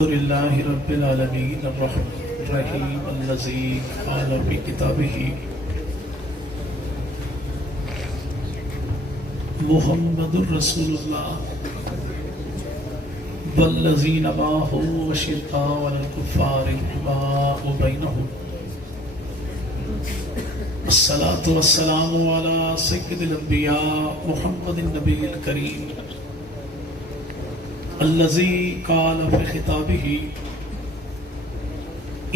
الحمد لله رب العالمين الرحمن الرحيم الذي قال في كتابه محمد رسول الله والذين معه أشداء على الكفار رحماء بينهم الصلاة والسلام على سيد الأنبياء محمد النبي الكريم الذي قال في خطابه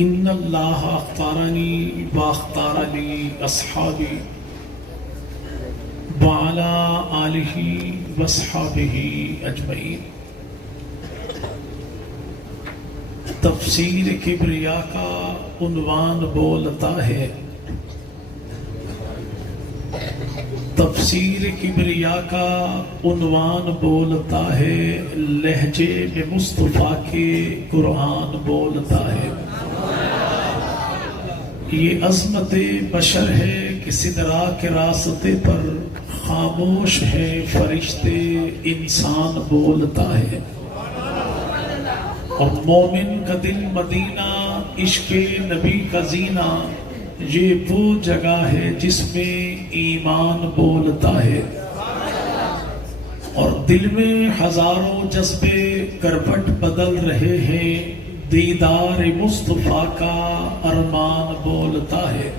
إن الله اختارني واختار لي أصحابي وعلى آله وأصحابه أجمعين. تفسیر کبریا کا عنوان بولتا ہے، تفسیر کبریا کا عنوان بولتا ہے، لہجے میں مصطفیٰ کے قرآن بولتا ہے. یہ عظمت بشر ہے کہ سدرا کے راستے پر خاموش ہے فرشتے، انسان بولتا ہے. اور مومن کا دل مدینہ، عشق نبی کا زینہ، یہ وہ جگہ ہے جس میں ایمان بولتا ہے. اور دل میں ہزاروں جذبے کروٹ بدل رہے ہیں، دیدار مصطفیٰ کا ارمان بولتا ہے.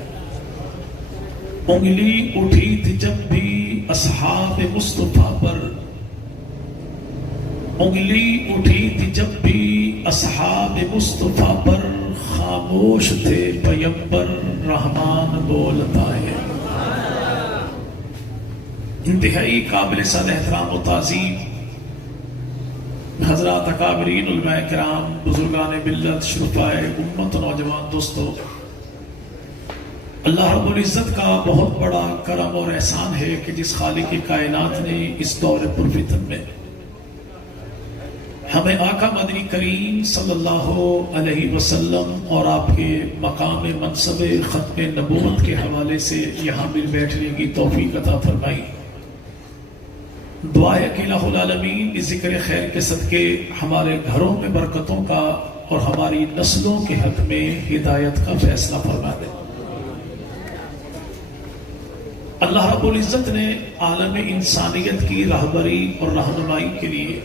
انگلی اٹھی تھی جب بھی اصحاب مصطفیٰ پر، انگلی اٹھی تھی جب بھی اصحاب مصطفیٰ پر، خاموش تھے پیغمبر رحمان بولتا ہے. انتہائی قابل صد احترام و تعظیم حضرات اکابرین علماء کرام، بزرگان ملت، شرفائے امت و نوجوان دوستو، اللہ رب العزت کا بہت بڑا کرم اور احسان ہے کہ جس خالق کائنات نے اس دور پرفتن میں ہمیں آقا مدنی کریم صلی اللہ علیہ وسلم اور آپ کے مقام منصب ختم نبوت کے حوالے سے یہاں مل بیٹھنے کی توفیق عطا فرمائی. دعا ہے کہ الہ العالمین اس ذکر خیر کے صدقے ہمارے گھروں میں برکتوں کا اور ہماری نسلوں کے حق میں ہدایت کا فیصلہ فرما دے. اللہ رب العزت نے عالم انسانیت کی رہبری اور رہنمائی کے لیے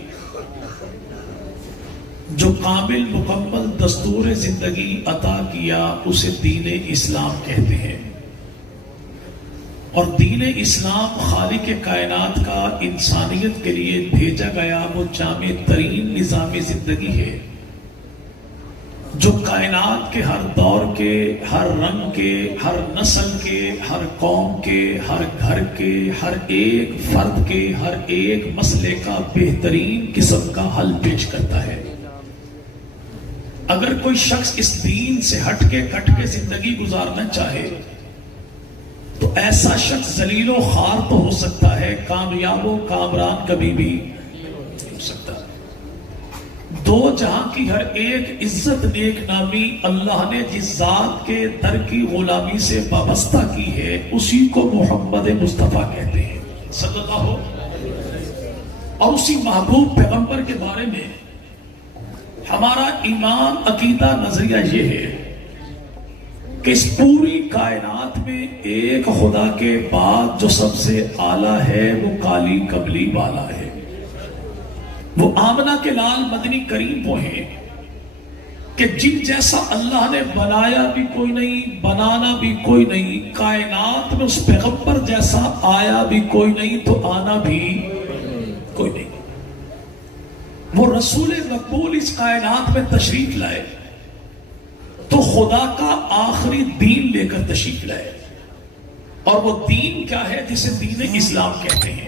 جو کامل مکمل دستور زندگی عطا کیا اسے دین اسلام کہتے ہیں. اور دین اسلام خالق کائنات کا انسانیت کے لیے بھیجا گیا وہ جامع ترین نظام زندگی ہے جو کائنات کے ہر دور کے، ہر رنگ کے، ہر نسل کے، ہر قوم کے، ہر گھر کے، ہر ایک فرد کے، ہر ایک مسئلے کا بہترین قسم کا حل پیش کرتا ہے. اگر کوئی شخص اس دین سے ہٹ کے کٹ کے زندگی گزارنا چاہے تو ایسا شخص ذلیل و خوار تو ہو سکتا ہے، کامیاب و کامران کبھی بھی نہیں ہو سکتا. دو جہاں کی ہر ایک عزت نیک نامی اللہ نے جس ذات کے در کی غلامی سے وابستہ کی ہے اسی کو محمد مصطفیٰ کہتے ہیں صلی اللہ علیہ وسلم. اور اسی محبوب پیغمبر کے بارے میں ہمارا ایمان، عقیدہ، نظریہ یہ ہے کہ اس پوری کائنات میں ایک خدا کے بعد جو سب سے اعلیٰ ہے وہ کالی کملی والا ہے. وہ آمنہ کے لال مدنی کریم وہ ہیں کہ جن جیسا اللہ نے بنایا بھی کوئی نہیں، بنانا بھی کوئی نہیں، کائنات میں اس پیغمبر جیسا آیا بھی کوئی نہیں تو آنا بھی کوئی نہیں. وہ رسول مقبول اس کائنات میں تشریف لائے تو خدا کا آخری دین لے کر تشریف لائے. اور وہ دین کیا ہے جسے دین اسلام کہتے ہیں.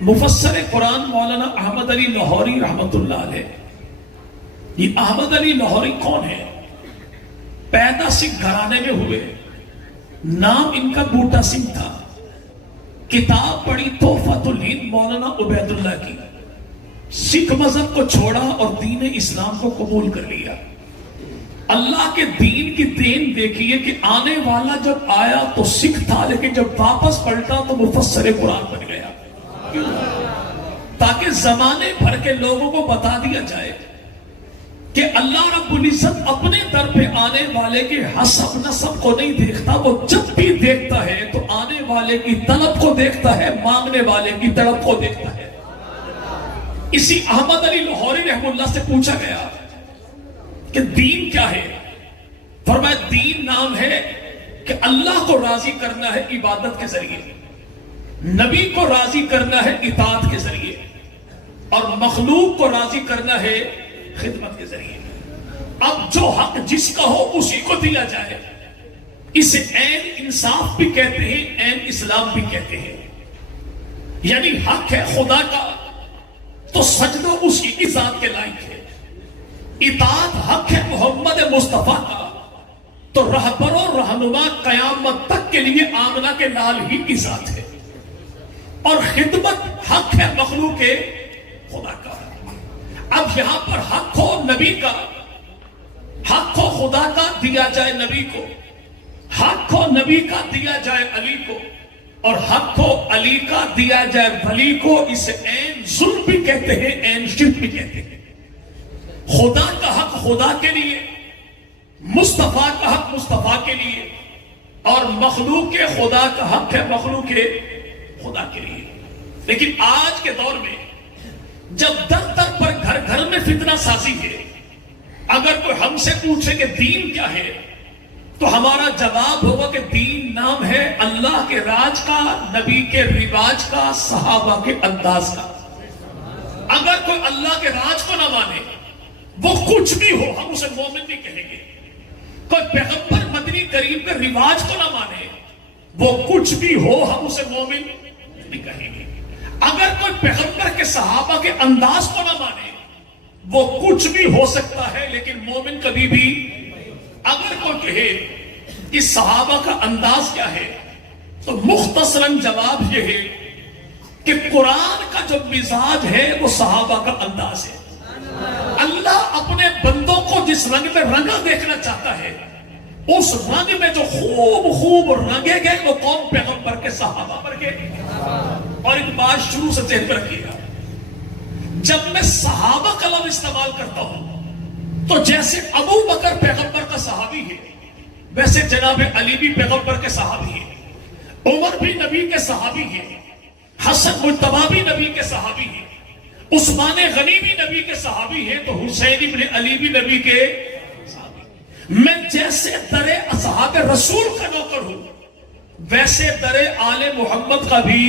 مفسر قرآن مولانا احمد علی لاہوری رحمت اللہ علیہ، یہ احمد علی لاہوری کون ہے؟ پیدا سکھ گھرانے میں ہوئے، نام ان کا بوٹا سنگھ تھا. کتاب پڑھی تحفۃ الہند مولانا عبید اللہ کی، سکھ مذہب کو چھوڑا اور دین اسلام کو قبول کر لیا. اللہ کے دین کی دین دیکھیے کہ آنے والا جب آیا تو سکھ تھا لیکن جب واپس پلٹا تو مفسر قرآن بن گیا. تاکہ زمانے بھر کے لوگوں کو بتا دیا جائے کہ اللہ رب العزت اپنے در پہ آنے والے کے حسب نسب کو نہیں دیکھتا، وہ جب بھی دیکھتا ہے تو آنے والے کی طلب کو دیکھتا ہے، مانگنے والے کی طلب کو دیکھتا ہے۔ اسی احمد علی لاہوری رحمہ اللہ سے پوچھا گیا کہ دین کیا ہے؟ فرمایا دین نام ہے کہ اللہ کو راضی کرنا ہے عبادت کے ذریعے، نبی کو راضی کرنا ہے اطاعت کے ذریعے، اور مخلوق کو راضی کرنا ہے خدمت کے ذریعے۔ اب جو حق جس کا ہو اسی کو دیا جائے، اسے عین انصاف بھی کہتے ہیں، عین اسلام بھی کہتے ہیں۔ یعنی حق ہے خدا کا تو سجدہ اسی کی ذات کے لائق ہے، اطاعت حق ہے محمد مصطفیٰ کا تو رہبر و رہنما قیامت تک کے لیے آمنہ کے لال ہی کی ذات ہے، اور خدمت حق ہے مخلوق خدا کا۔ اب یہاں پر حق ہو نبی کا، حق ہو خدا کا دیا جائے نبی کو، حق ہو نبی کا دیا جائے علی کو، اور حق ہو علی کا دیا جائے ولی کو، اسے عین ظلم بھی کہتے ہیں، عین شرک بھی کہتے ہیں۔ خدا کا حق خدا کے لیے، مصطفیٰ کا حق مصطفیٰ کے لیے، اور مخلوق خدا کا حق ہے مخلوق خدا کے لیے۔ لیکن آج کے دور میں جب در در پر گھر گھر میں فتنہ سازی ہے، اگر کوئی ہم سے پوچھے کہ دین کیا ہے تو ہمارا جواب ہوگا کہ دین نام ہے اللہ کے راج کا، نبی کے رواج کا، صحابہ کے انداز کا۔ اگر کوئی اللہ کے راج کو نہ مانے، وہ کچھ بھی ہو، ہم اسے مومن نہیں کہیں گے۔ کوئی پیغمبر مدنی کریم کے رواج کو نہ مانے، وہ کچھ بھی ہو، ہم اسے مومن نہیں کہیں گے۔ اگر کوئی پیغمبر کے صحابہ کے انداز کو نہ مانے، وہ کچھ بھی ہو سکتا ہے لیکن مومن کبھی بھی۔ اگر کوئی کہے کہ صحابہ کا انداز کیا ہے تو مختصراً جواب یہ ہے کہ قرآن کا جو مزاج ہے وہ صحابہ کا انداز ہے۔ اللہ اپنے بندوں کو جس رنگ میں رنگا دیکھنا چاہتا ہے، اس رنگ میں جو خوب خوب رنگے گئے وہ کون؟ پیغمبر کے صحابہ پر کے۔ اور ایک بات شروع سے ذہن میں رکھیے گا، جب میں صحابہ کا لفظ استعمال کرتا ہوں تو جیسے ابو بکر پیغمبر کا صحابی ہے، ویسے جناب علی بھی پیغمبر کے صحابی ہے، عمر بھی نبی کے صحابی ہے، حسن مجتبی بھی نبی کے صحابی ہے، عثمان غنی بھی نبی کے صحابی ہے، تو حسین ابن علی بھی نبی کے صحابی۔ میں جیسے در اصحاب رسول کا نوکر ہوں، ویسے در آل محمد کا بھی۔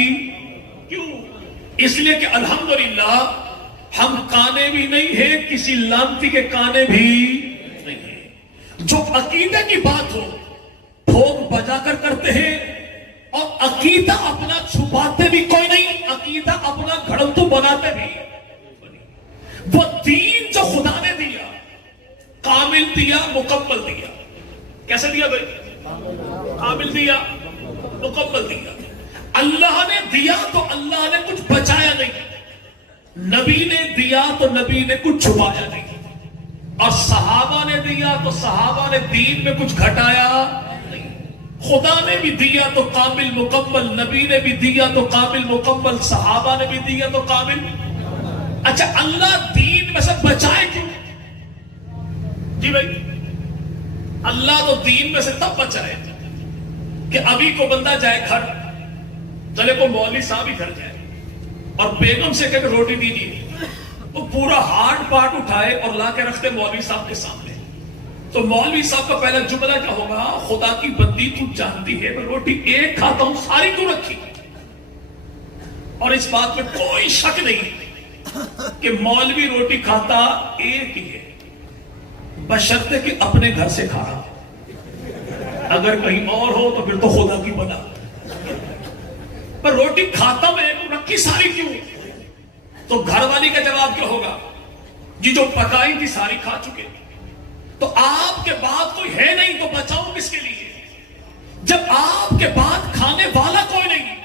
کیوں؟ اس لیے کہ الحمدللہ ہم کانے بھی نہیں ہیں، کسی لانتی کے کانے بھی نہیں ہیں۔ جو عقیدے کی بات ہو ٹھوک بجا کر کرتے ہیں، اور عقیدہ اپنا چھپاتے بھی کوئی نہیں، عقیدہ اپنا گھڑنتو بناتے بھی۔ وہ دین جو خدا نے دیا، کامل دیا، مکمل دیا۔ کیسے دیا بھائی؟ کامل دیا، مکمل دیا۔ اللہ نے دیا تو اللہ نے کچھ بچایا نہیں، نبی نے دیا تو نبی نے کچھ چھپایا نہیں، اور صحابہ نے دیا تو صحابہ نے دین میں کچھ گھٹایا نہیں۔ خدا نے بھی دیا تو کامل مکمل، نبی نے بھی دیا تو کامل مکمل، صحابہ نے بھی دیا تو کامل۔ اچھا اللہ دین میں سے بچائے کیوں؟ جی بھائی، اللہ تو دین میں سے تب بچائے کہ ابھی کو بندہ جائے گھر، چلے کو مولوی صاحب ہی گھر جائے اور بیگم سے کہے کہ روٹی دیجیے، وہ پورا ہارڈ پارٹ اٹھائے اور لا کے رکھتے مولوی صاحب کے سامنے، تو مولوی صاحب کا پہلا جملہ کیا ہوگا؟ خدا کی بندی تو جانتی ہے میں روٹی ایک کھاتا ہوں، ساری کیوں رکھی؟ اور اس بات میں کوئی شک نہیں کہ مولوی روٹی کھاتا ایک ہی ہے، بشرطے کہ اپنے گھر سے کھا رہا، اگر کہیں اور ہو تو پھر تو خدا کی بنا۔ پر روٹی کھاتا میں رکھی ساری کیوں؟ تو گھر والی کا جواب کیا ہوگا؟ جی جو پکائی تھی ساری کھا چکے، تو آپ کے بعد کوئی ہے نہیں تو بچاؤ کس کے لیے؟ جب آپ کے بعد کھانے والا کوئی نہیں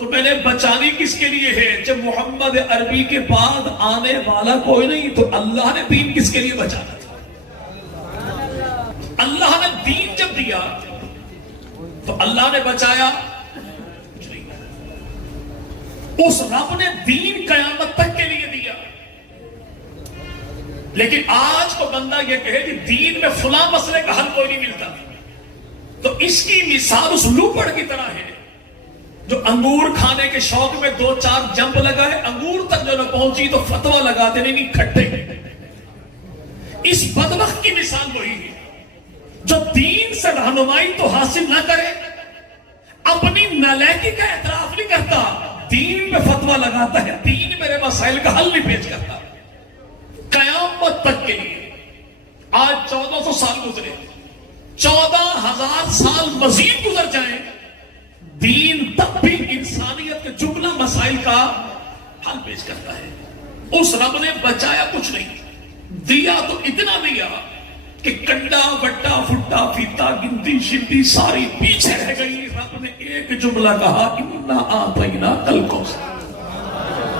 تو میں نے بچانی کس کے لیے ہے؟ جب محمد عربی کے بعد آنے والا کوئی نہیں تو اللہ نے دین کس کے لیے بچانا تھا؟ اللہ نے دین جب دیا تو اللہ نے بچایا، اس رب نے دین قیامت تک کے لیے دیا۔ لیکن آج کو بندہ یہ کہے کہ دین میں فلاں مسئلے کا حل کوئی نہیں ملتا، تو اس کی مثال اس لوپڑ کی طرح ہے جو انگور کھانے کے شوق میں 2-4 جمپ لگائے، انگور تک جو نہ پہنچی تو فتویٰ لگاتے نہیں کھٹے۔ اس بدبخت کی مثال وہی ہے جو دین سے رہنمائی تو حاصل نہ کرے، اپنی نالائکی کا اعتراف نہیں کرتا، دین میں فتویٰ لگاتا ہے، دین میرے مسائل کا حل نہیں پیش کرتا۔ قیامت تک کے لیے آج 1400 سال گزرے، 14,000 سال مزید گزر جائیں، دین تب بھی انسانیت کے جملہ مسائل کا حل پیش کرتا ہے۔ اس رب نے بچایا کچھ نہیں، دیا تو اتنا دیا کہ کنڈا وٹا پھٹا فیتا گنتی شنتی ساری پیچھے رہ گئی۔ رب نے ایک جملہ کہا، انا آتینا کل کوثر۔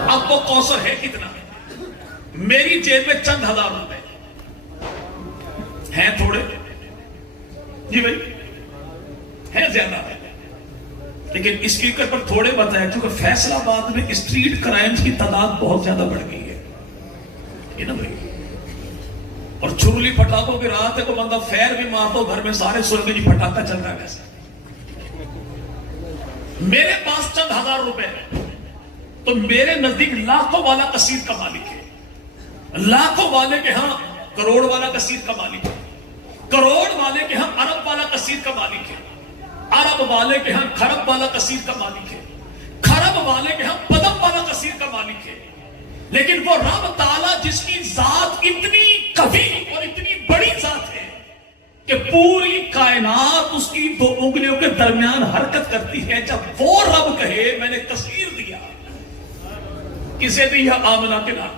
اب وہ کوثر ہے کتنا؟ میری جیب میں چند ہزار روپے ہیں، تھوڑے جی بھائی ہے، زیادہ ہے، لیکن اسپیکر پر تھوڑے بتایا کیونکہ فیصلہ آباد میں اسٹریٹ کرائمز کی تعداد بہت زیادہ بڑھ گئی ہے، یہ نا بھائی۔ اور چرلی پٹاخوں کی رات ہے کو بندہ فیر بھی مار دو، گھر میں سارے سوئیں گے جی پٹاخہ چل رہا ہے ویسے۔ میرے پاس چند ہزار روپے ہیں تو میرے نزدیک لاکھوں والا کثیر کا مالک ہے، لاکھوں والے کے ہاں کروڑ والا کثیر کا مالک ہے، کروڑ والے کے ہاں ارب والا کثیر کا مالک ہے، ارب والے کے ہاں کھرب والا کثیر کا مالک ہے، کھرب والے کے ہاں پدم والا کثیر کا مالک ہے۔ لیکن وہ رب تعالیٰ جس کی ذات اتنی قوی اور اتنی بڑی ذات ہے کہ پوری کائنات اس کی 2 انگلیوں کے درمیان حرکت کرتی ہے، جب وہ رب کہے میں نے کثیر دیا، کسے دیا؟ آمنہ کے نام،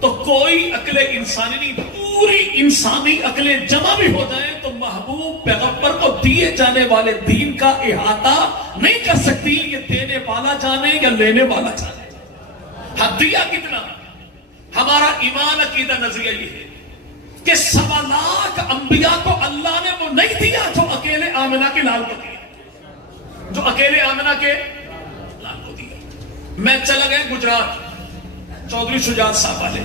تو کوئی عقل انسانی نہیں، پوری انسانی عقلیں جمع بھی ہو جائیں تو محبوب پیغمبر کو دیے جانے والے دین کا احاطہ نہیں کر سکتی۔ یہ دینے والا جانے یا لینے والا جانے۔ دیا کتنا؟ ہمارا ایمان عقیدہ نظریہ یہ ہے کہ 1.25 لاکھ انبیاء کو اللہ نے وہ نہیں دیا جو اکیلے آمنہ کے لال کو دیا، جو اکیلے آمنہ کے لال کو دیا۔ میں چلا گیا گجرات، چودھری شجاعت صاحب والے،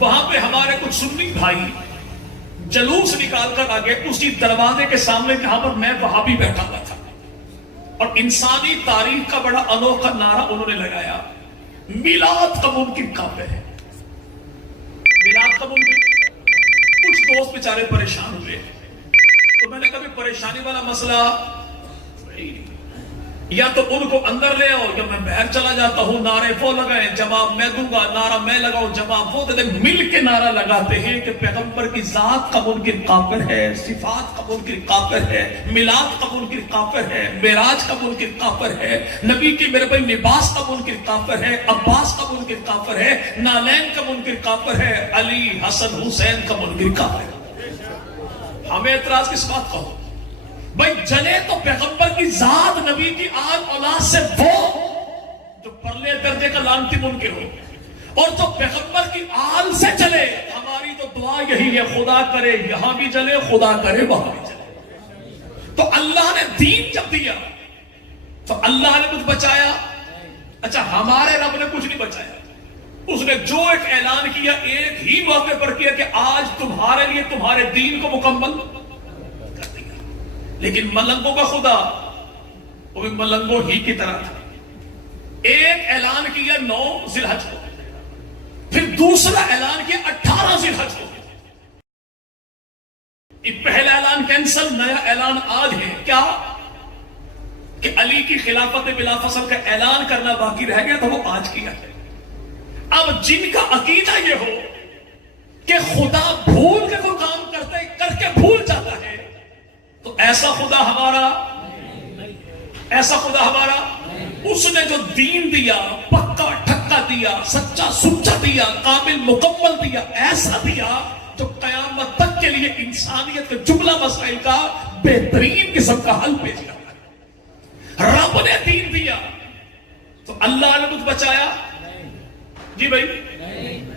وہاں پہ ہمارے کچھ سنی بھائی جلوس نکال کر آگے اسی دروازے کے سامنے جہاں پر میں وہاں بھی بیٹھا ہوا تھا، اور انسانی تاریخ کا بڑا انوکھا نعرہ انہوں نے لگایا، میلاد کا ممکن کعبہ ہے، میلاد کا ممکن۔ کچھ دوست بیچارے پریشان ہوئے تو میں نے کہا پریشانی والا مسئلہ یا تو ان کو اندر لے آؤ یا میں باہر چلا جاتا ہوں، نعرے وہ لگائیں جواب میں دوں گا، نعرہ میں لگاؤں جواب وہ دے، مل کے نعرہ لگاتے ہیں کہ پیغمبر کی ذات کا منکر کافر ہے، صفات کا منکر کافر ہے، میلاد کا منکر کافر ہے، معراج کا منکر کافر ہے، نبی کی میرے بھائی لباس کا منکر کافر ہے، عباس کا منکر کافر ہے، نالین کا منکر کافر ہے، علی حسن حسین کا منکر کافر ہے۔ ہمیں اعتراض کس بات کا ہو بھائی؟ جلے تو پیغمبر کی ذات، نبی کی آل اولاد سے وہ جو پرلے درجے کا لعنتی منکر ہو، اور جو پیغمبر کی آل سے چلے۔ ہماری تو دعا یہی ہے، خدا کرے یہاں بھی جلے، خدا کرے وہاں بھی جلے۔ تو اللہ نے دین جب دیا تو اللہ نے کچھ بچایا؟ اچھا ہمارے رب نے کچھ نہیں بچایا، اس نے جو ایک اعلان کیا ایک ہی موقع پر کیا کہ آج تمہارے لیے تمہارے دین کو مکمل کر دیا۔ لیکن ملنگوں کا خدا وہ بھی ملنگوں ہی کی طرح تھا، ایک اعلان کیا 9 ذی الحج کو، پھر دوسرا اعلان کیا 18 ذی الحج کو۔ یہ پہلا اعلان کینسل، نیا اعلان آج ہے کیا کہ علی کی خلافت بلا فصل کا اعلان کرنا باقی رہ گیا تو وہ آج کیا ہے۔ اب جن کا عقیدہ یہ ہو کہ خدا بھول کے کوئی کام کرتے کر کے بھول جاتا ہے تو ایسا خدا ہمارا، ایسا خدا ہمارا، اس نے جو دین دیا، پکا ٹھکا دیا، سچا سچا دیا، کامل مکمل دیا، ایسا دیا جو قیامت تک کے لیے انسانیت کے جملہ مسائل کا بہترین قسم کا حل پیش کرتا ہے۔ رب نے دین دیا تو اللہ نے کچھ بچایا؟ جی بھائی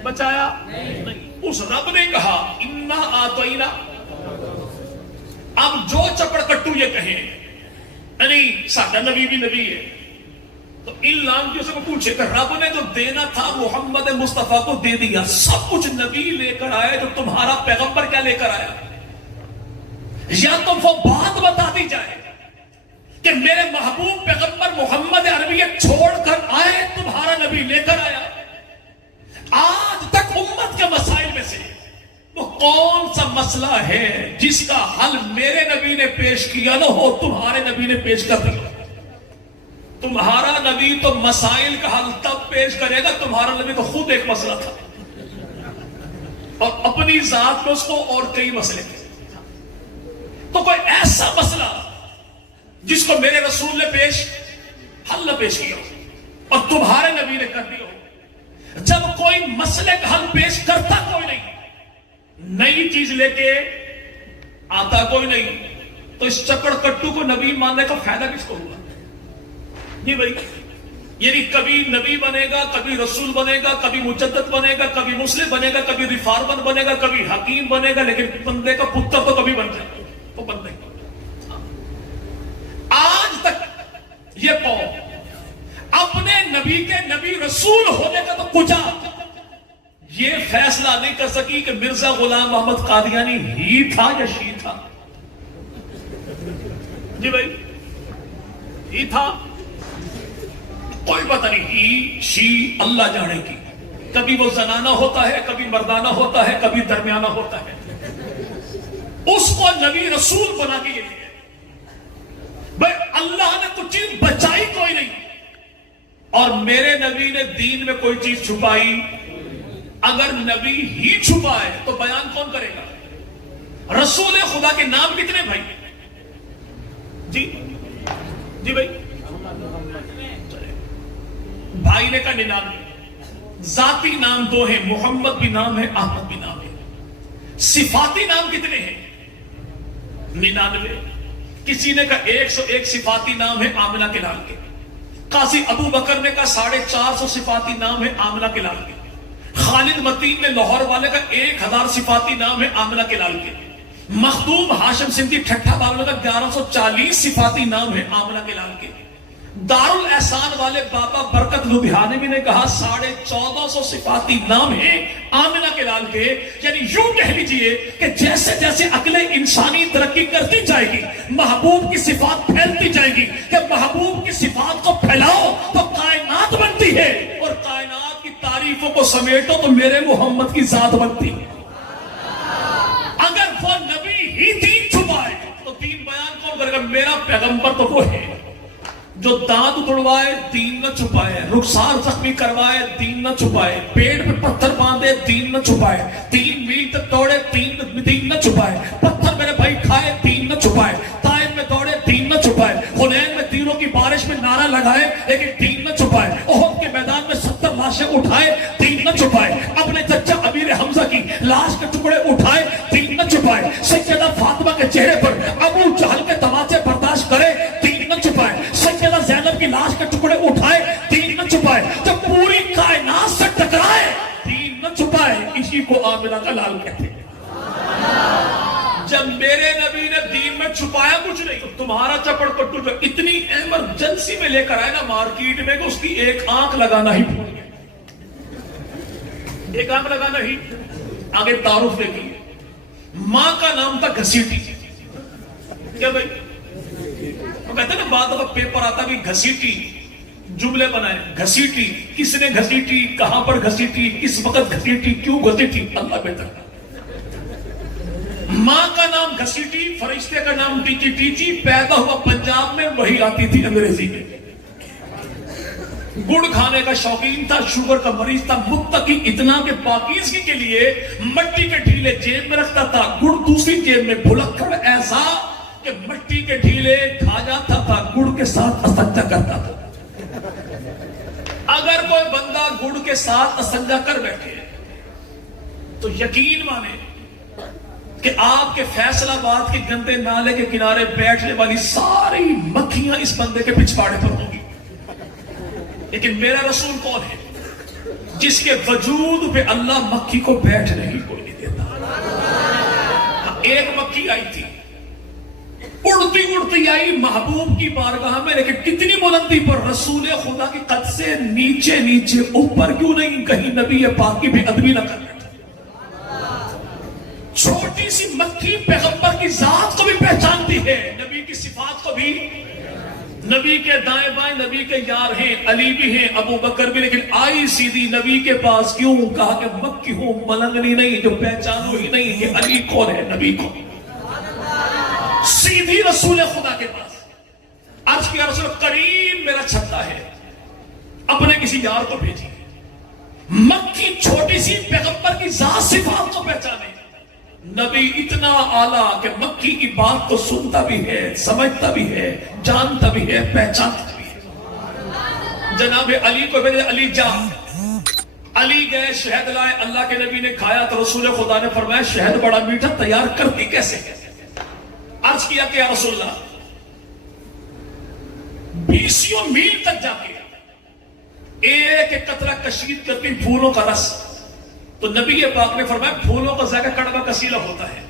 بچایا نہیں۔ اس رب نے کہا انا آتینا۔ اب جو چپڑ کٹو یہ کہیں نہیں ساڈا نبی بھی نبی ہے، تو ان لانگیوں سے کو پوچھے کہ رب نے جو دینا تھا محمد مصطفیٰ کو دے دیا، سب کچھ نبی لے کر آئے، جو تمہارا پیغمبر کیا لے کر آیا؟ یا تو وہ بات بتا دی جائے کہ میرے محبوب پیغمبر محمد عربیت چھوڑ کر آئے، تمہارا نبی لے کر آیا۔ آج تک امت کے مسائل میں سے وہ کون سا مسئلہ ہے جس کا حل میرے نبی نے پیش کیا نہ ہو تمہارے نبی نے پیش کر دیا؟ تمہارا نبی تو مسائل کا حل تب پیش کرے گا، تمہارا نبی تو خود ایک مسئلہ تھا اور اپنی ذات میں اس کو اور کئی مسئلے تھے۔ تو کوئی ایسا مسئلہ جس کو میرے رسول نے حل نہ پیش کیا ہو اور تمہارے نبی نے کر دیا ہو۔ جب کوئی مسئلے کا حل پیش کرتا کوئی نہیں، نئی چیز لے کے آتا کوئی نہیں، تو اس چپڑ کٹو کو نبی ماننے کا فائدہ کس کو ہوا؟ جی بھائی، یعنی کبھی نبی بنے گا، کبھی رسول بنے گا، کبھی مجدد بنے گا، کبھی مسلم بنے گا، کبھی ریفارمر بنے گا، کبھی حکیم بنے گا، لیکن بندے کا پتر تو کبھی بن جائے وہ بندے۔ آج تک یہ قوم اپنے نبی کے نبی رسول ہونے کا تو کچھ یہ فیصلہ نہیں کر سکی کہ مرزا غلام محمد قادیانی ہی تھا یا شی تھا۔ جی بھائی، ہی تھا، کوئی پتہ نہیں، ہی شی اللہ جانے کی۔ کبھی وہ زنانہ ہوتا ہے، کبھی مردانہ ہوتا ہے، کبھی درمیانہ ہوتا ہے۔ اس کو نبی رسول بنا کے یہ بھائی اللہ نے کچھ چیز بچائی کوئی نہیں، اور میرے نبی نے دین میں کوئی چیز چھپائی۔ اگر نبی ہی چھپائے تو بیان کون کرے گا؟ رسول خدا کے نام کتنے بھائی؟ جی بھائی، بھائی نے کہا 99۔ ذاتی نام 2 ہیں، محمد بھی نام ہے، احمد بھی نام ہے۔ صفاتی نام کتنے ہیں؟ 99۔ کسی نے کہا 101 صفاتی نام ہے آمنہ کے لال کے۔ قاضی ابو بکر نے کہا 450 صفاتی نام ہے آمنہ کے لال کے۔ خالد متین نے لاہور والے کا 1000 صفاتی نام ہے آمنہ کے لال کے۔ مخدوم ہاشم سندھی ٹھٹھا والے کا 1140 صفاتی نام ہے آمنہ کے لال کے۔ دارالاحسان والے بابا برکت لدھیانوی نے کہا 1450 صفاتی نام ہیں آمنہ کے لال کے۔ یعنی یوں کہہ لیجئے کہ جیسے جیسے عقل انسانی ترقی کرتی جائے گی، محبوب کی صفات پھیلتی جائے گی، کہ محبوب کی صفات کو پھیلاؤ تو کائنات بنتی ہے، اور کائنات کی تعریفوں کو سمیٹو تو میرے محمد کی ذات بنتی ہے۔ اگر وہ نبی ہی دین چھپائے تو دین بیان کون کرے گا؟ میرا پیغمبر تو وہ ہے جو دانت توڑوائے دین نہ چھپائے، رخسار زخمی کروائے دین نہ چھپائے، پیٹ پہ پتھر باندھے دین نہ چھپائے، 3 میل تک دوڑے دین نہ چھپائے، پتھر میرے بھائی کھائے دین نہ چھپائے، طائف میں دوڑے دین نہ چھپائے، حنین میں تیروں کی بارش میں نعرہ لگائے لیکن دین نہ چھپائے، احد کے میدان میں 70 لاشیں اٹھائے دین نہ چھپائے، اپنے چچا امیر حمزہ کی لاش کے ٹکڑے اٹھائے دین نہ چھپائے، سیدہ فاطمہ کے چہرے پر ابو جہل کے تماچے برداشت کرے دین نہ چھپائے، سیدہ زینب کی لاش کے ٹکڑے اٹھائے دین نہ چھپائے، جب پوری کائنات سے ٹکرائے دین نہ چھپائے۔ اسی کو آمنہ کا لال کہتے ہیں۔ جب میرے نبی نے دین میں چھپایا کچھ نہیں، تو تمہارا چپڑ کٹو جو اتنی ایمرجنسی میں لے کر آئے نا مارکیٹ میں کہ اس کی ایک آنکھ لگانا ہی بھول گئے، ایک آنکھ لگانا ہی۔ آگے تعارف دیکھیے، ماں کا نام تھا گھسیٹی۔ کیا بھائی وہ کہتے ہیں نا بعد وقت پیپر آتا بھی گھسیٹی، جملے بنائے گھسیٹی، کس نے گھسیٹی، کہاں پر گھسیٹی، کس وقت گھسیٹی، کیوں گھسیٹی، اللہ بہتر۔ ماں کا نام گھسیٹی، فرشتے کا نام ٹیچی ٹیچی، پیدا ہوا پنجاب میں، وہی آتی تھی انگریزی میں۔ گڑ کھانے کا شوقین تھا، شوگر کا مریض تھا، متقی اتنا کہ پاکیزگی کے لیے مٹی کے ڈھیلے جیب میں رکھتا تھا، گڑ دوسری جیب میں، بھلکڑ ایسا کہ مٹی کے ڈھیلے کھا جاتا تھا، گڑ کے ساتھ استنجا کرتا تھا۔ اگر کوئی بندہ گڑ کے ساتھ استنجا کر بیٹھے تو یقین مانے کہ آپ کے فیصل آباد کے گندے نالے کے کنارے بیٹھنے والی ساری مکھیاں اس بندے کے پچھواڑے پر ہوں گی۔ لیکن میرا رسول کون ہے جس کے وجود پہ اللہ مکھی کو بیٹھنے ہی کوئی نہیں دیتا۔ ایک مکھی آئی تھی، اڑتی اڑتی آئی محبوب کی بارگاہ میں، لیکن کتنی بلندی پر، رسول خدا کی قد سے نیچے نیچے، اوپر کیوں نہیں؟ کہیں نبی پاک کی بے ادبی نہ کر بیٹھے۔ چھوٹی سی مکی پیغمبر کی ذات کو بھی پہچانتی ہے، نبی کی صفات کو بھی۔ نبی کے دائیں بائیں نبی کے یار ہیں، علی بھی ہیں، ابو بکر بھی، لیکن آئی سیدھی نبی کے پاس کیوں؟ کہا کہ مکی ہوں، ملنگنی نہیں، جو پہچانو ہی نہیں کہ علی کون ہے، نبی کون۔ سیدھی رسول خدا کے پاس عرض کیا، رسول کریم میرا چھتا ہے، اپنے کسی یار کو بھیجی۔ مکی چھوٹی سی پیغمبر کی ذات صفات کو پہچانے، نبی اتنا اعلیٰ کہ مکی کی بات کو سنتا بھی ہے، سمجھتا بھی ہے، جانتا بھی ہے، پہچانتا بھی ہے۔ جناب علی کو بھیجے، علی جا۔ علی گئے، شہد لائے، اللہ کے نبی نے کھایا تو رسول خدا نے فرمایا شہد بڑا میٹھا، تیار کرتی کیسے؟ عرض کیا کہ یا رسول اللہ، 20 میل تک جا کے ایک قطرہ کشید کرتی پھولوں کا رس، تو نبی پاک نے فرمایا پھولوں کا ذائقہ کڑوا کسیلا ہوتا ہے،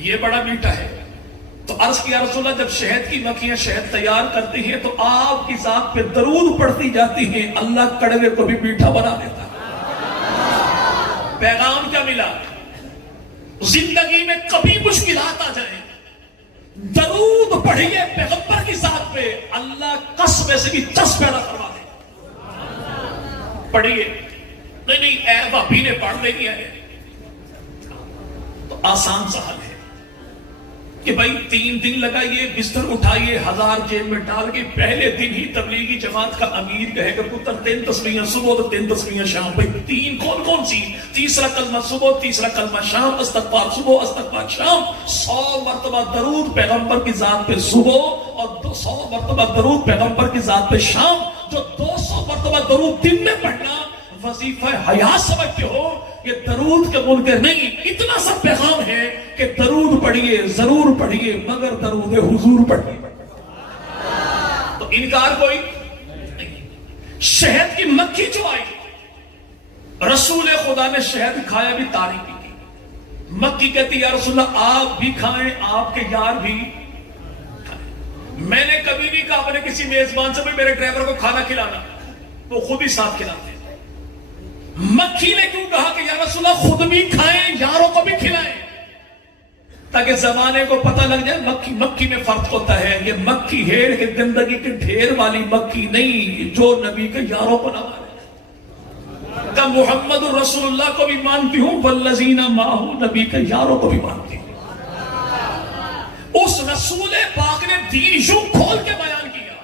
یہ بڑا میٹھا ہے۔ تو عرض کیا رسول اللہ، جب شہد کی مکھیاں شہد تیار کرتی ہیں تو آپ کی ذات پہ درود پڑھتی جاتی ہیں، اللہ کڑوے کو بھی میٹھا بنا دیتا ہے۔ پیغام کیا ملا؟ زندگی میں کبھی مشکلات آ جائیں، درود پڑھیے پیغمبر کی ذات پہ، اللہ قصبے سے بھی چس پیدا کروا دے۔ پڑھیے، نہیں اے بھابی نے پڑھ لینی ہے، تو آسان سا حل ہے کہ بھائی 3 دن لگائیے، بستر اٹھائیے، 1000 جیب میں ڈال کے، پہلے دن ہی تبلیغی جماعت کا امیر کہے کہ پتر 3 تسبیحاں صبح تو 3 تسبیحاں شام۔ بھائی 3 کون سی؟ تیسرا کلمہ صبح، تیسرا کلمہ شام، استغفار صبح، استغفار شام، 100 مرتبہ درود پیغمبر کی ذات پہ صبح، اور 100 مرتبہ درود پیغمبر کی ذات پہ شام۔ جو 200 مرتبہ درود دن میں پڑھنا وظیفہ حیات سمجھتے ہو، یہ درود کے منکر نہیں۔ اتنا سا پیغام ہے کہ درود پڑھیے، ضرور پڑھیے، مگر درود حضور پڑھیے، تو انکار کوئی نہیں۔ شہد کی مکھی جو آئی، رسول خدا نے شہد کھایا بھی تعریف کی، مکھی کہتی یا رسول اللہ آپ بھی کھائیں، آپ کے یار بھی کھائیں۔ میں نے کبھی نہیں کہا اپنے کسی میزبان سے میرے ڈرائیور کو کھانا کھلانا، وہ خود ہی ساتھ کھلاتے ہیں۔ مکھی نے کیوں کہا کہ یا رسول اللہ خود بھی کھائیں، یاروں کو بھی کھلائیں، تاکہ زمانے کو پتہ لگ جائے مکھی میں فرق ہوتا ہے، یہ مکھی ہے لیکن گندگی کے ڈھیر والی مکھی نہیں، جو نبی کے یاروں کو نہ مانے۔ کہ محمد رسول اللہ کو بھی مانتی ہوں، والذین معہ، نبی کے یاروں کو بھی مانتی ہوں۔ اس رسول پاک نے دین یوں کھول کے بیان کیا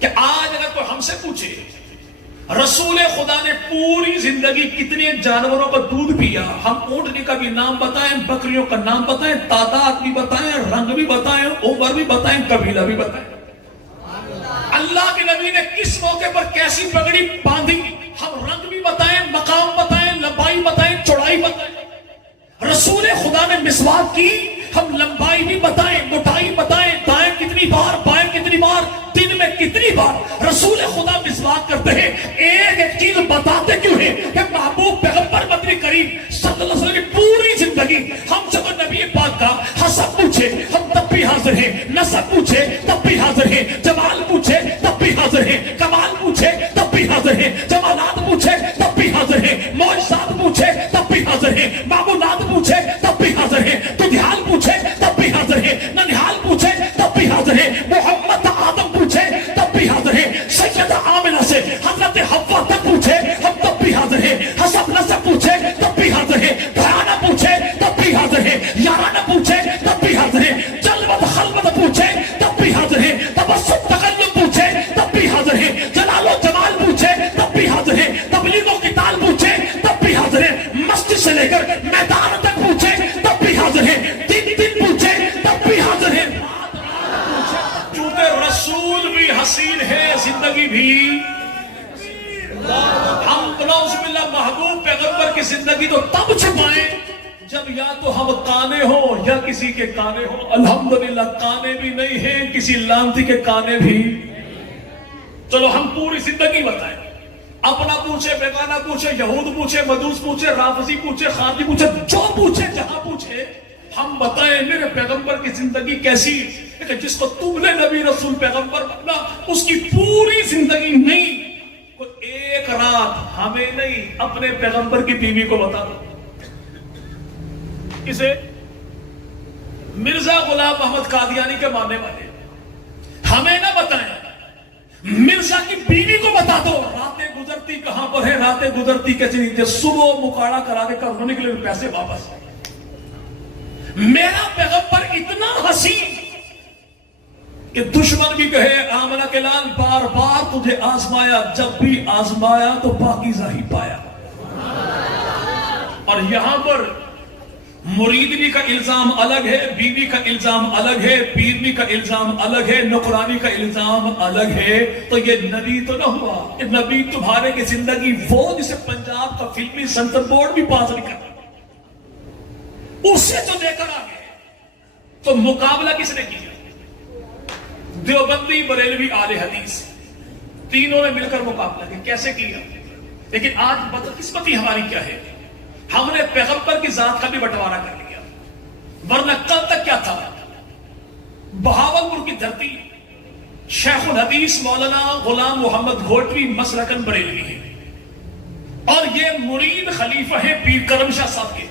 کہ آج اگر کوئی ہم سے پوچھے رسول خدا نے پوری زندگی کتنے جانوروں کا دودھ پیا، ہم اونٹنی کا بھی نام بتائیں، بکریوں کا نام بتائیں، تعداد بھی بتائیں، رنگ بھی بتائیں، عمر بھی بتائیں، قبیلہ بھی بتائیں، اللہ کے نبی نے کس موقع پر کیسی پگڑی باندھی، ہم رنگ بھی بتائیں، مقام بتائیں، لمبائی بتائیں، چوڑائی بتائیں۔ رسول خدا نے مسواک کی، ہم لمبائی بھی بتائیں، موٹائی بتائیں، دائیں کتنی بار، بائیں کتنی بار، دن میں کتنی بار رسول خدا مسواک کرتے ہیں۔ ایک چیز بتاتے کیوں ہیں کہ محبوب پیغمبر مدنی کریم صلی اللہ علیہ وسلم کی پوری زندگی، ہم سے تو نبی پاک کا حسب پوچھے ہم تب بھی حاضر ہیں، نسب پوچھے تب بھی حاضر ہیں، جمال پوچھے تب بھی حاضر ہیں، کمال پوچھے تب بھی حاضر ہیں، جمالات پوچھے تب بھی حاضر ہیں، معجزات پوچھے تب بھی حاضر ہیں، معمولات پوچھے تب بھی حاضر ہیں، ددھیال پوچھے تب بھی حاضر ہیں، ننہال پوچھے تب بھی حاضر ہیں، محمد آدم پوچھے تب بھی حاضر ہیں، سیدہ آمنہ سے حضرت حوا تک پوچھے ہم تب بھی حاضر ہیں، حسب نسب پوچھے تب بھی حاضر ہیں، گھرانہ پوچھے تب بھی حاضر ہیں، یارانہ پوچھے تب بھی حاضر ہیں، جلوت خلوت پوچھے تب بھی حاضر ہیں، تبسم تکلم پوچھے تب بھی حاضر ہیں، جلال و جمال پوچھے تب بھی حاضر ہیں، تبلیغ و قتال پوچھے تب بھی حاضر ہیں، مسجد سے لے کر میدان تک پوچھے تب بھی حاضر ہیں، دن پوچھے تب بھی حاضر ہیں۔ چونکہ رسول بھی حسین ہے، زندگی بھی، ہم نعوذ باللہ محبوب پیغمبر کی زندگی تو تب چھپائیں جب یا تو ہم کانے ہوں یا کسی کے کانے ہوں۔ الحمدللہ کانے بھی نہیں ہیں، کسی لانتی کے کانے بھی۔ چلو ہم پوری زندگی بتائیں، اپنا پوچھے، بیگانہ پوچھے، یہود پوچھے، مجوس پوچھے، رافضی پوچھے، خارجی پوچھے، جو پوچھے جہاں پوچھے ہم بتائیں میرے پیغمبر کی زندگی کیسی کہ جس کو تم نے نبی رسول پیغمبر بنا اس کی پوری زندگی نہیں، کوئی ایک رات ہمیں نہیں اپنے پیغمبر کی بیوی کو بتا دو. کسے؟ مرزا غلام محمد قادیانی کے ماننے والے ہمیں نہ بتائیں، مرزا کی بیوی کو بتا دو راتیں گزرتی کہاں پر ہے، راتیں گزرتی کیسے نہیں، صبح مکاڑا کرا کے کرنے کے لیے پیسے واپس. میرا پیغمبر اتنا حسین کہ دشمن بھی کہے آمنہ کے لال بار بار تجھے آزمایا، جب بھی آزمایا تو پاکیزہ ہی پایا. اور یہاں پر مریدنی کا الزام الگ ہے، بیوی کا الزام الگ ہے، پیرنی کا الزام الگ ہے، نوکرانی کا الزام الگ ہے. تو یہ نبی تو نہ ہوا، یہ نبی تمہارے کی زندگی وہ جسے پنجاب کا فلمی سنسر بورڈ بھی پاس نہیں کرتا، اسے تو دے کر آگے. تو مقابلہ کس نے کیا؟ دیوبندی، بریلوی، اہل حدیث تینوں نے مل کر مقابلہ کیا. کیسے کیا؟ لیکن آج بدقسمتی ہماری کیا ہے، ہم نے پیغمبر کی ذات کا بھی بٹوارا کر لیا. ورنہ کل تک کیا تھا؟ بہاولپور کی دھرتی شیخ الحدیث مولانا غلام محمد گھوٹوی مسلکن بریلوی ہے، اور یہ مرید خلیفہ ہے پیر کرم شاہ صاحب کے.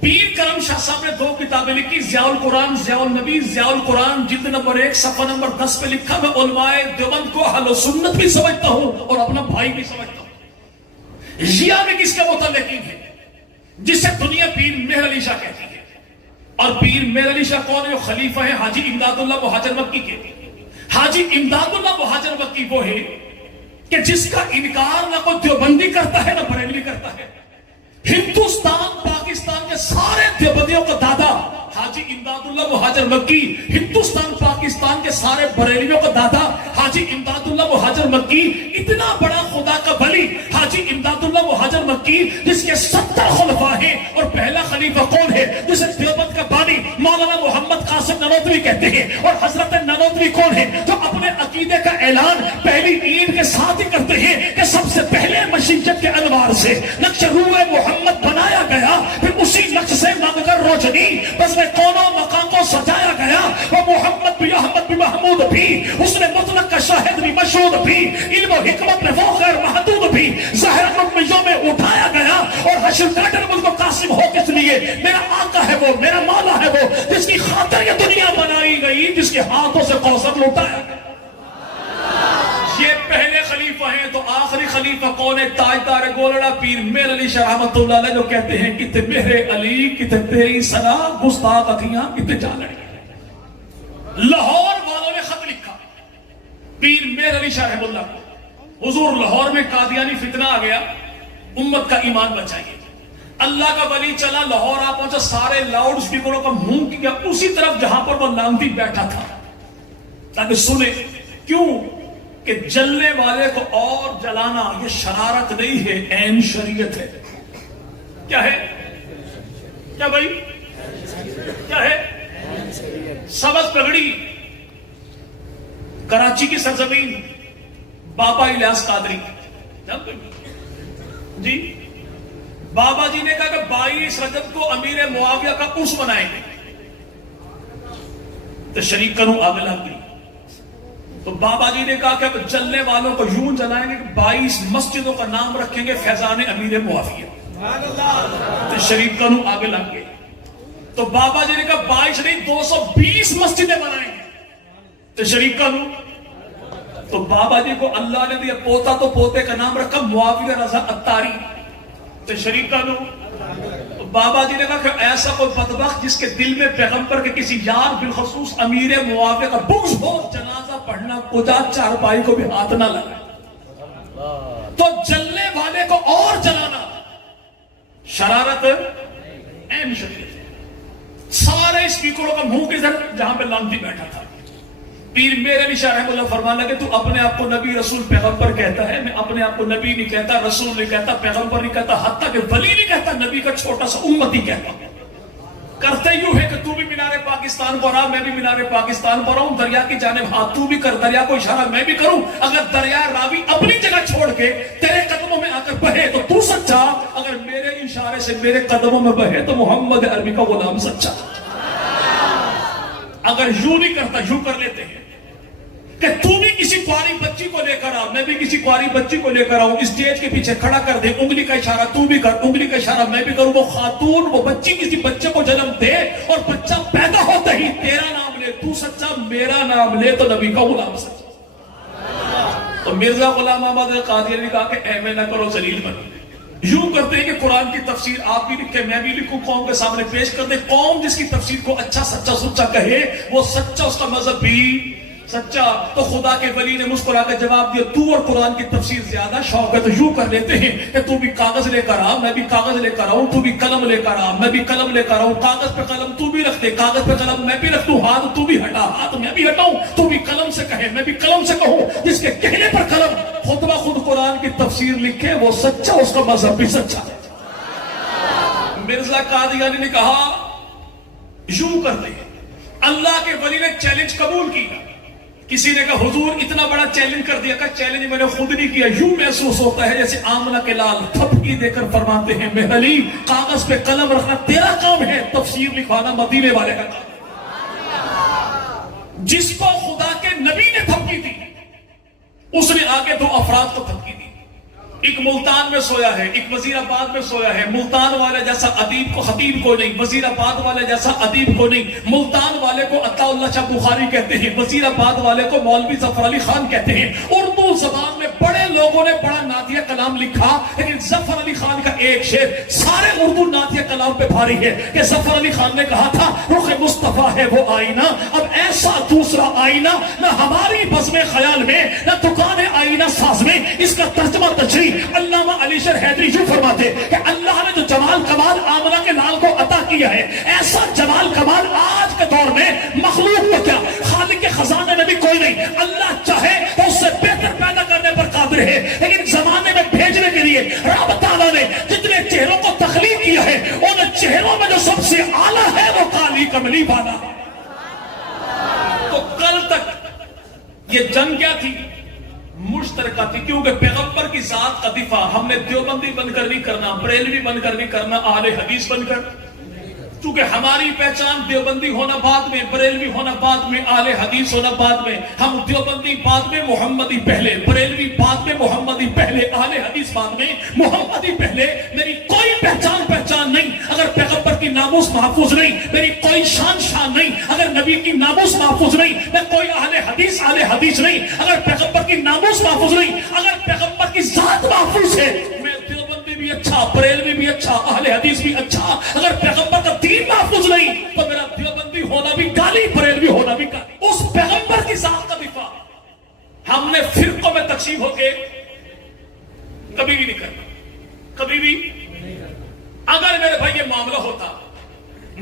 پیر کرم شاہ صاحب نے 2 کتابیں لکھی، ضیاء القرآن، ضیاء النبی. ضیاء القرآن جلد نمبر 1 صفحہ نمبر 10 پہ لکھا، میں علماء دیوبند کو اہل سنت بھی سمجھتا ہوں اور اپنا بھائی بھی سمجھتا ہوں. ضیاء میں کس کے متعلقین ہے؟ جسے دنیا پیر مہر علی شاہ کہتی ہے. اور پیر مہر علی شاہ کون ہے؟ جو خلیفہ ہے حاجی امداد اللہ مہاجر مکی کے. حاجی امداد اللہ مہاجر مکی وہ ہے کہ جس کا انکار نہ کوئی دیوبندی کرتا ہے نہ بریلوی کرتا ہے. ہندوستان پاکستان کے سارے دیوبندیوں کا دادا حاجی امداد اللہ مہاجر مکی، ہندوستان پاکستان کے سارے بریلویوں کا دادا حاجی امداد اللہ مہاجر مکی. اتنا بڑا خدا کا ولی حاجی امداد اللہ مہاجر مکی جس کے 70 خلفاء ہیں، اور پہلا خلیفہ کون ہے جسے دیوبند کا بانی مولانا محمد قاسم نانوتوی کہتے ہیں. اور حضرت نانوتوی کون ہے جو اپنے عقیدے کا اعلان پہلی عید کے ساتھ ہی کرتے ہیں کہ سب سے پہلے مشیت کے انوار سے نقش روح محمد بنایا گیا، پھر اسی نقش سے مانگ کر روشنی بس میں کونوں مقام کو سجایا گیا. وہ محمد بھی احمد بھی محمود بھی، اس نے مطلق کا شاہد بھی مشہود بھی، علم و حکمت میں وہ غیر محدود بھی، ظاہر مطمئنوں میں اٹھایا گیا. اور حشر کاٹر ملک کو قاسم ہو کس لیے؟ میرا آقا ہے وہ، میرا مولا ہے وہ، جس کی خاطر یہ دنیا بنائی گئی، جس کے ہاتھوں سے کوثر لوٹایا گیا. یہ پہلے خلیفہ ہیں. تو آخری خلیفہ کون ہے؟ تاجدار گولڑا پیر مہر علی شاہ رحمۃ اللہ علیہ، جو کہتے ہیں کتے مہر علی کتے تیری سنا گستاخ اکھیاں کتے جالڑی. لاہور والوں نے خط لکھا پیر مہر علی شاہ رحمۃ اللہ کو، حضور لاہور میں قادیانی فتنہ آ گیا، امت کا ایمان بچائیے. اللہ کا ولی چلا لاہور آ پہنچا، سارے لاؤڈ سپیکروں کا منہ کیا اسی طرف جہاں پر وہ لانتی بیٹھا تھا تاکہ سنے. کیوں؟ کہ جلنے والے کو اور جلانا یہ شرارت نہیں ہے، عین شریعت ہے. کیا ہے؟ کیا بھائی؟ کیا ہے؟ سبز پگڑی. کراچی کی سرزمین، بابا الیاس قادری جی، بابا جی نے کہا کہ 22 رجب کو امیر معاویہ کا عرس بنائیں گے. تو شریک کروں آگ لگ گئی. تو بابا جی نے کہا کہ اب جلنے والوں کو یوں جلائیں گے کہ 22 مسجدوں کا نام رکھیں گے فیضان امیر معاویہ. تو شریف کنو آگے لگ گئے. تو بابا جی نے کہا 22 نہیں 220 مسجدیں بنائیں گے. تو شریف کنو. تو بابا جی کو اللہ نے دیا پوتا، تو پوتے کا نام رکھا معاویہ رضا اتاری. تو شریف کنو. بابا جی نے کہا کہ ایسا کوئی بدبخت جس کے دل میں پیغمبر کے کسی یار بالخصوص امیر معاویہ کا بغض ہو، جنازہ پڑھنا کجا چارپائی کو بھی ہاتھ نہ لگا. تو جلنے والے کو اور جلانا شرارت عین شریعت. سارے اسپیکروں کا منہ کی طرف جہاں پہ لانتی بیٹھا تھا. پیر مہر علی شاہ رحمہ اللہ فرمانے لگے تو اپنے آپ کو نبی رسول پیغمبر کہتا ہے، میں اپنے آپ کو نبی نہیں کہتا، رسول نہیں کہتا، پیغمبر نہیں کہتا، حتیٰ کہ ولی نہیں کہتا، نبی کا چھوٹا سا امتی کہتا ہوں. کرتے یوں ہے کہ تو بھی مینار پاکستان پر آ، میں بھی مینار پاکستان پر آؤں، دریا کی جانب ہاتھ تو بھی کر، دریا کو اشارہ میں بھی کروں. اگر دریا راوی اپنی جگہ چھوڑ کے تیرے قدموں میں آ کر بہے تو تو سچا، اگر میرے اشارے سے میرے قدموں میں بہے تو محمد عربی کا غلام سچا. اگر یوں نہیں کرتا یوں کر لیتے ہیں کہ تو بھی کسی کواری بچی کو لے کر آ، میں بھی کسی کواری بچی کو لے کر آؤں، اسٹیج کے پیچھے کھڑا کر دے، انگلی کا اشارہ تو بھی کر، انگلی کا اشارہ میں بھی کروں، وہ خاتون وہ بچی کسی بچے کو جنم دے اور بچہ پیدا ہوتا ہی تیرا نام لے، تو سچا میرا نام لے تو نبی کا غلام سچا۔ تو مرزا غلام احمد قادری نے کہا کہ اے میں نہ کرو ذلیل بن، یوں کرتے ہیں کہ قرآن کی تفسیر آپ بھی لکھیں میں بھی لکھوں، قوم کے سامنے پیش کر دیں، قوم جس کی تفسیر کو اچھا سچا سچا کہے وہ سچا، اس کا مذہب بھی سچا۔ تو خدا کے ولی نے مسکرا کے جواب دیا تو اور قرآن کی تفسیر زیادہ شوق ہے تو یوں کر لیتے ہیں کہ تو بھی کاغذ لے کر آ، میں بھی کاغذ لے کر آؤں، تو بھی قلم لے کر آ، میں بھی قلم لے کر آؤں، کاغذ پہ قلم تو بھی رکھ دے، کاغذ پہ قلم میں بھی رکھ دوں، ہاتھ تو بھی ہٹا ہاتھ میں بھی ہٹاؤں، تو بھی قلم سے کہے میں بھی قلم سے کہوں، جس کے کہنے پر قلم خود بخود قرآن کی تفسیر لکھے وہ سچا، اس کا مذہب بھی سچا ہے۔ مرزا قادیانی نے کہا یوں کرتے ہیں، اللہ کے ولی نے چیلنج قبول کیا، کسی نے کہا حضور اتنا بڑا چیلنج کر دیا، کہ چیلنج میں نے خود نہیں کیا، یوں محسوس ہوتا ہے جیسے آمنہ کے لال تھپکی دے کر فرماتے ہیں میرے علی کاغذ پہ قلم رکھنا تیرا کام ہے، تفسیر لکھوانا مدینے والے کا کام ہے۔ جس کو خدا کے نبی نے تھپکی دی اس نے آگے دو افراد کو تھپکی دی، ایک ملتان میں سویا ہے، ایک وزیر آباد میں سویا ہے، ملتان والے جیسا ادیب کو خطیب کو نہیں، وزیر آباد والے جیسا ادیب کو نہیں، ملتان والے کو عطا اللہ شاہ بخاری کہتے ہیں، وزیر آباد والے کو مولوی ظفر علی خان کہتے ہیں۔ اردو زبان میں بڑے لوگوں نے بڑا نعتیہ کلام لکھا، لیکن ظفر علی خان کا ایک شعر سارے اردو نعتیہ کلام پہ بھاری ہے کہ ظفر علی خان نے کہا تھا رخ مصطفیٰ ہے وہ آئینہ، اب ایسا دوسرا آئینہ نہ ہماری بزم خیال میں نہ دکان آئینہ ساز میں۔ اس کا ترجمہ تشریح علامہ علی شیر حیدری یوں فرماتے کہ اللہ نے جو جمال کمال آمنہ کے لال کو عطا کیا ہے، ایسا جمال کمال آج کے دور میں مخلوق کو کیا خالق کے خزانے میں بھی کوئی نہیں، اللہ چاہے تو اس سے بہتر پیدا کرنے پر قادر ہے، لیکن زمانے میں بھیجنے کے لیے رب تعالیٰ نے جتنے چہروں کو تخلیق کیا ہے ان چہروں میں جو سب سے اعلیٰ ہے وہ کالی کملی والا ہے۔ تو کل تک یہ جنگ کیا تھی؟ مشترکہ تھی، کیونکہ پیغمبر کی ذات کا دفاع ہم نے دیوبندی بن کر نہیں کرنا، بریلوی بن کر نہیں کرنا، اہل حدیث بن کر، کیونکہ ہماری پہچان دیوبندی ہونا بعد میں، بریلوی ہونا بعد میں، اہل حدیث ہونا بعد میں، ہم دیوبندی بعد میں محمدی پہلے، بریلوی بعد میں محمدی پہلے، اہل حدیث بعد میں محمدی پہلے۔ میری کوئی پہچان نہیں اگر پیغمبر کی ناموس محفوظ نہیں، میری کوئی شان نہیں اگر نبی کی ناموس محفوظ نہیں، میں کوئی اہل حدیث نہیں اگر پیغمبر کی ناموس محفوظ نہیں، اگر پیغمبر کی ذات محفوظ ہے میں دیوبندی بھی اچھا، بریلوی بھی اچھا، اہل حدیث بھی اچھا، اگر پیغمبر کا دین محفوظ نہیں تو میرا دیوبندی ہونا بھی گالی، بریلوی ہونا بھی گالی۔ اس پیغمبر کی ذات کا دفاع ہم نے فرقوں میں تقسیم ہو کے کبھی بھی نہیں کرنا، کبھی بھی۔ اگر میرے بھائی یہ معاملہ ہوتا،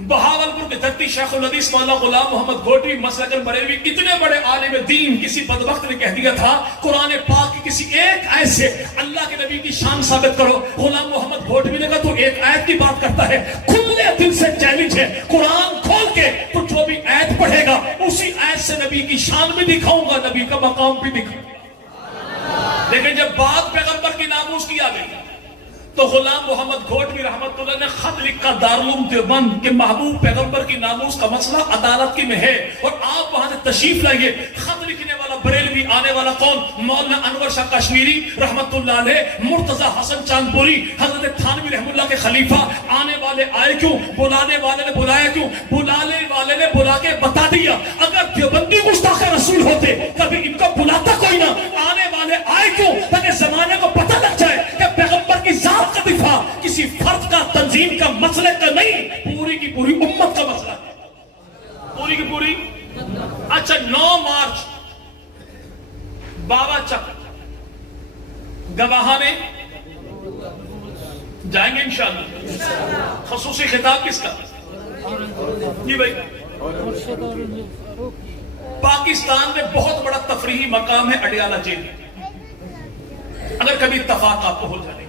بہاولپور کے دھرتی شیخ الحدیث مولانا غلام محمد گھوٹی مسلک البریلوی اتنے بڑے عالم دین، کسی بدبخت نے کہہ دیا تھا قرآن پاک کی کسی ایک آیت سے اللہ کے نبی کی شان ثابت کرو، غلام محمد گھوٹی نے کہا تو ایک آیت کی بات کرتا ہے، کھلے دل سے چیلنج ہے، قرآن کھول کے تو جو بھی آیت پڑھے گا اسی آیت سے نبی کی شان بھی دکھاؤں گا، نبی کا مقام بھی دکھاؤں گا۔ لیکن جب بات پیغمبر کی ناموس کی آ گئی تو غلام محمد گھوٹوی رحمت اللہ نے خط لکھا دارالعلوم دیوبند کہ محبوب پیغمبر کی ناموس کا مسئلہ عدالت کی میں ہے اور آپ وہاں سے تشریف لائیے۔ خط لکھنے والا بریلوی، آنے والا کون؟ مولانا انور شاہ کشمیری رحمت اللہ علیہ، مرتضی حسن چاندپوری، حضرت تھانوی رحم اللہ کے خلیفہ۔ آنے والے آئے کیوں؟ بلانے والے نے بلایا کیوں؟ بلانے والے نے بلا کے بتا دیا، اگر دیوبندی گستاخ رسول ہوتے کبھی ان کو بلاتا کوئی نہ۔ آنے والے آئے کیوں؟ تاکہ زمانے کو پتہ لگ جائے کہ پیغمبر کی ذات کا دفاع کسی فرد کا، تنظیم کا مسئلے کا نہیں، پوری کی پوری امت کا مسئلہ ہے، پوری کی پوری۔ اچھا 9 مارچ بابا چک گواہانے جائیں گے انشاءاللہ۔ خصوصی خطاب کس کا؟ جی بھائی، پاکستان میں بہت بڑا تفریحی مقام ہے اڈیالہ جیل، اگر کبھی اتفاق آپ کو ہو جائے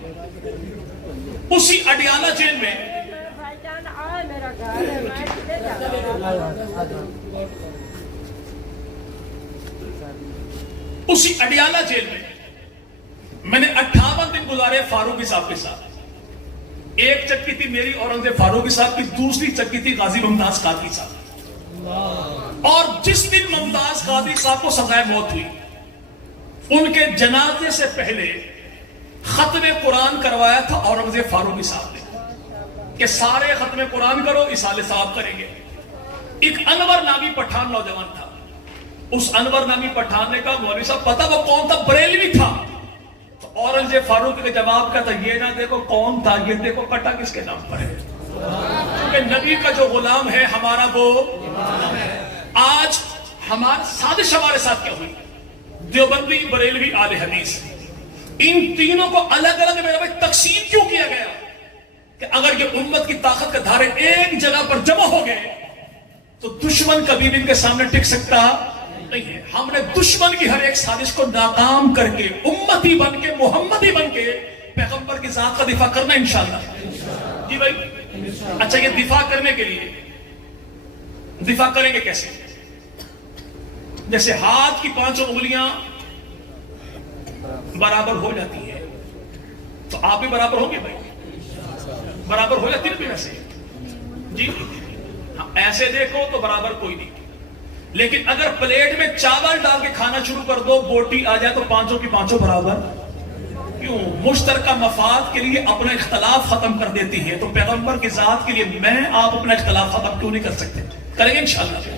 اسی اڈیالہ جیل میں میں نے 58 دن گزارے فاروقی صاحب کے ساتھ۔ ایک چکی تھی میری اورنگزیب فاروقی صاحب کی، دوسری چکی تھی غازی ممتاز قادری صاحب، اور جس دن ممتاز قادری صاحب کو سزائے موت ہوئی، ان کے جنازے سے پہلے ختم قرآن کروایا تھا اورنگزیب فاروقی صاحب نے کہ سارے ختم قرآن کرو، اسالے صاحب کریں گے۔ ایک انور نامی پٹھان نوجوان تھا، اس انور نامی پٹھان نے کہا مولوی صاحب پتہ وہ کون تھا؟ بریلوی تھا۔ تو اورنگزیب فاروقی کے جواب کا تھا یہ نہ دیکھو کون تھا، یہ دیکھو کٹا کس کے نام پر ہے، کیونکہ نبی کا جو غلام ہے ہمارا وہ غلام ہے۔ آج ہمارا سازش ہمارے ساتھ کیا ہوئی؟ دیوبندی، بریلوی، اہل حدیث، ان تینوں کو الگ الگ میرے بھائی تقسیم کیوں کیا گیا؟ کہ اگر یہ امت کی طاقت کے دھارے ایک جگہ پر جمع ہو گئے تو دشمن کبھی بھی ان کے سامنے ٹک سکتا نہیں ہے۔ ہم نے دشمن کی ہر ایک سازش کو ناکام کر کے امتی بن کے، محمدی بن کے پیغمبر کی ذات کا دفاع کرنا انشاءاللہ۔ جی بھائی، اچھا یہ دفاع کرنے کے لیے دفاع کریں گے کیسے؟ جیسے ہاتھ کی 5 انگلیاں برابر ہو جاتی ہیں تو آپ بھی برابر ہوں گے بھائی، برابر ہو جاتی ہے ویسے جی، ایسے دیکھو تو برابر کوئی نہیں، لیکن اگر پلیٹ میں چاول ڈال کے کھانا شروع کر دو، بوٹی آ جائے تو 5 کی 5 برابر کیوں؟ مشترکہ مفاد کے لیے اپنا اختلاف ختم کر دیتی ہے، تو پیغمبر کی ذات کے لیے میں آپ اپنا اختلاف ختم کیوں نہیں کر سکتے؟ کریں گے انشاءاللہ۔